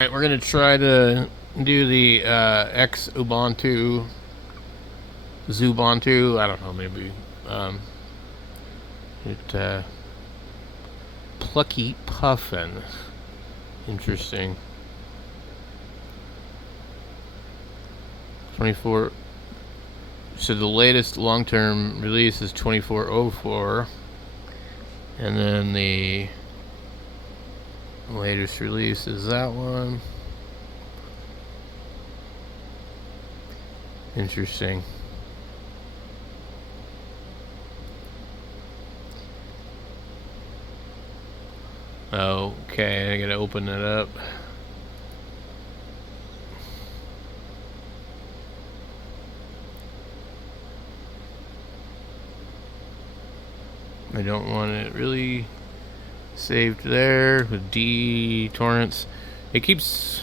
Alright, we're gonna try to do the Xubuntu. I don't know, maybe it Plucky Puffin. Interesting. 24. So the latest long-term release is 2404, and then the latest release is that one. Interesting. Okay, I gotta open it up. I don't want it really saved there with D torrents. It keeps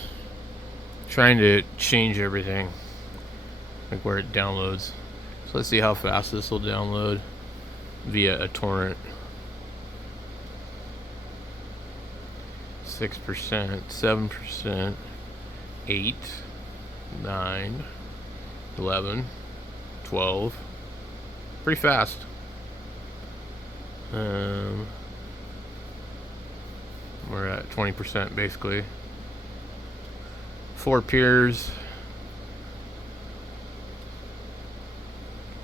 trying to change everything, like where it downloads. So let's see how fast this will download via a torrent. 6%, 7%, 8, 9, 11, 12. Pretty fast. We're at 20% basically. 4 peers.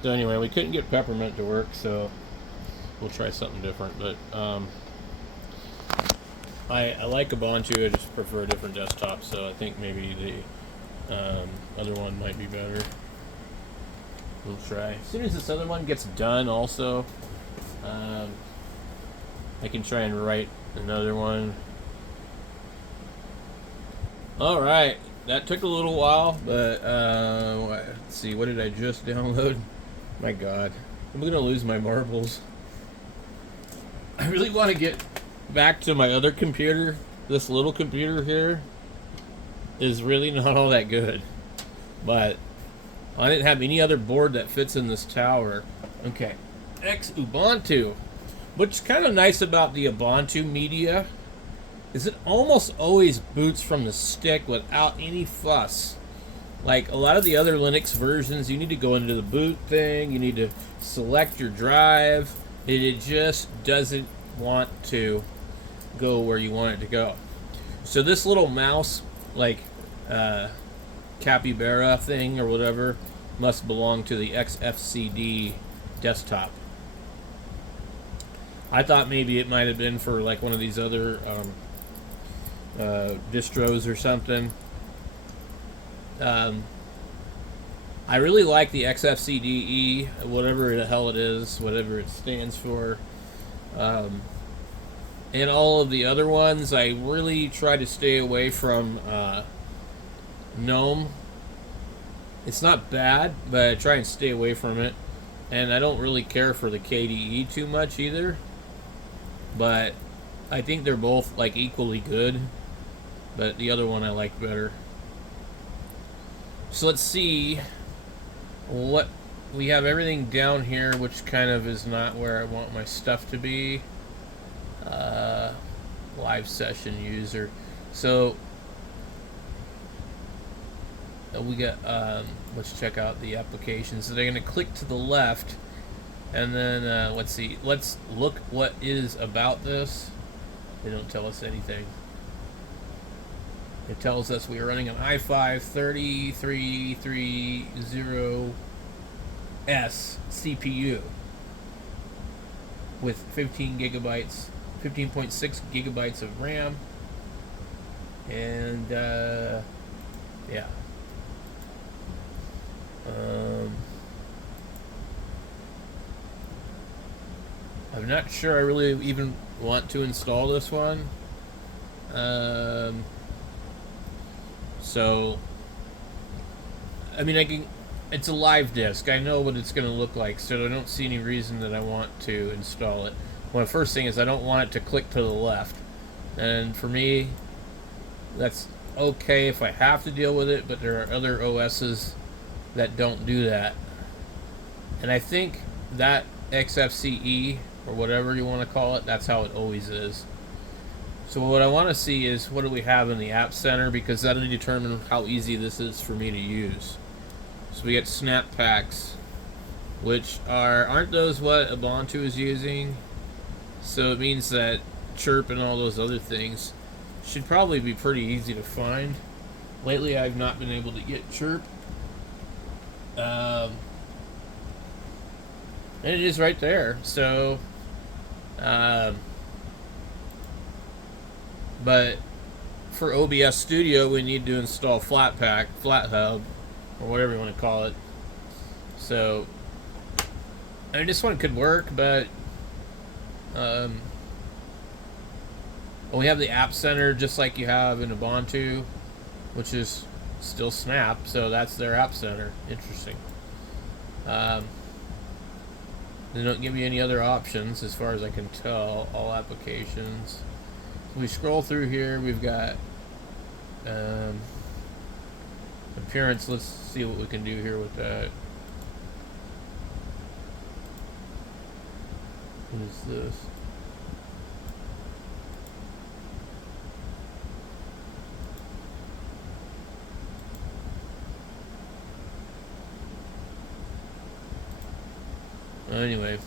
So anyway, we couldn't get Peppermint to work, so we'll try something different. But I like Ubuntu. I just prefer a different desktop, so I think maybe the other one might be better. We'll try. As soon as this other one gets done, also, I can try and write another one. Alright, that took a little while, but let's see, what did I just download? My god, I'm gonna lose my marbles. I really want to get back to my other computer. This little computer here is really not all that good, but I didn't have any other board that fits in this tower. Okay, Xubuntu. What's kind of nice about the Ubuntu media is it almost always boots from the stick without any fuss. Like a lot of the other Linux versions, you need to go into the boot thing, you need to select your drive, and it just doesn't want to go where you want it to go. So this little mouse, like capybara thing or whatever, must belong to the XFCD desktop. I thought maybe it might have been for like one of these other distros or something. I really like the XFCDE, whatever the hell it is, whatever it stands for. And all of the other ones, I really try to stay away from GNOME. It's not bad, but I try and stay away from it. And I don't really care for the KDE too much either. But I think they're both like equally good. But the other one I like better. So let's see what we have. Everything down here, which kind of is not where I want my stuff to be. Live session user. So we got let's check out the applications. So they're going to click to the left, and then let's see, let's look what is about this. They don't tell us anything. It tells us we are running an i5-3330S CPU with 15.6 gigabytes of RAM, and yeah. I'm not sure I really even want to install this one. So, I mean, I can. It's a live disk. I know what it's going to look like, so I don't see any reason that I want to install it. Well, the first thing is I don't want it to click to the left, and for me, that's okay if I have to deal with it. But there are other OSs that don't do that, and I think that XFCE or whatever you want to call it, that's how it always is. So what I want to see is what do we have in the App Center, because that'll determine how easy this is for me to use. So we get snap packs, which aren't those what Ubuntu is using? So it means that Chirp and all those other things should probably be pretty easy to find. Lately I've not been able to get Chirp. And it is right there. So, but for OBS Studio, we need to install Flathub, or whatever you want to call it. So, I mean, this one could work, but we have the App Center just like you have in Ubuntu, which is still Snap, so that's their App Center. Interesting. They don't give me any other options as far as I can tell. All applications. So we scroll through here. We've got appearance. Let's see what we can do here with that. What is this? Anyway,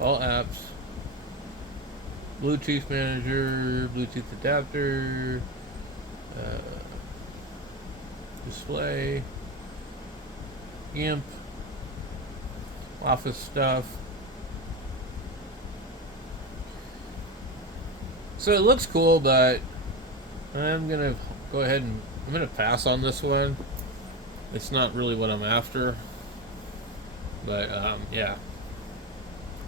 all apps, Bluetooth manager, Bluetooth adapter, display, GIMP, office stuff. So it looks cool, but I'm gonna go ahead and I'm gonna pass on this one. It's not really what I'm after, but yeah.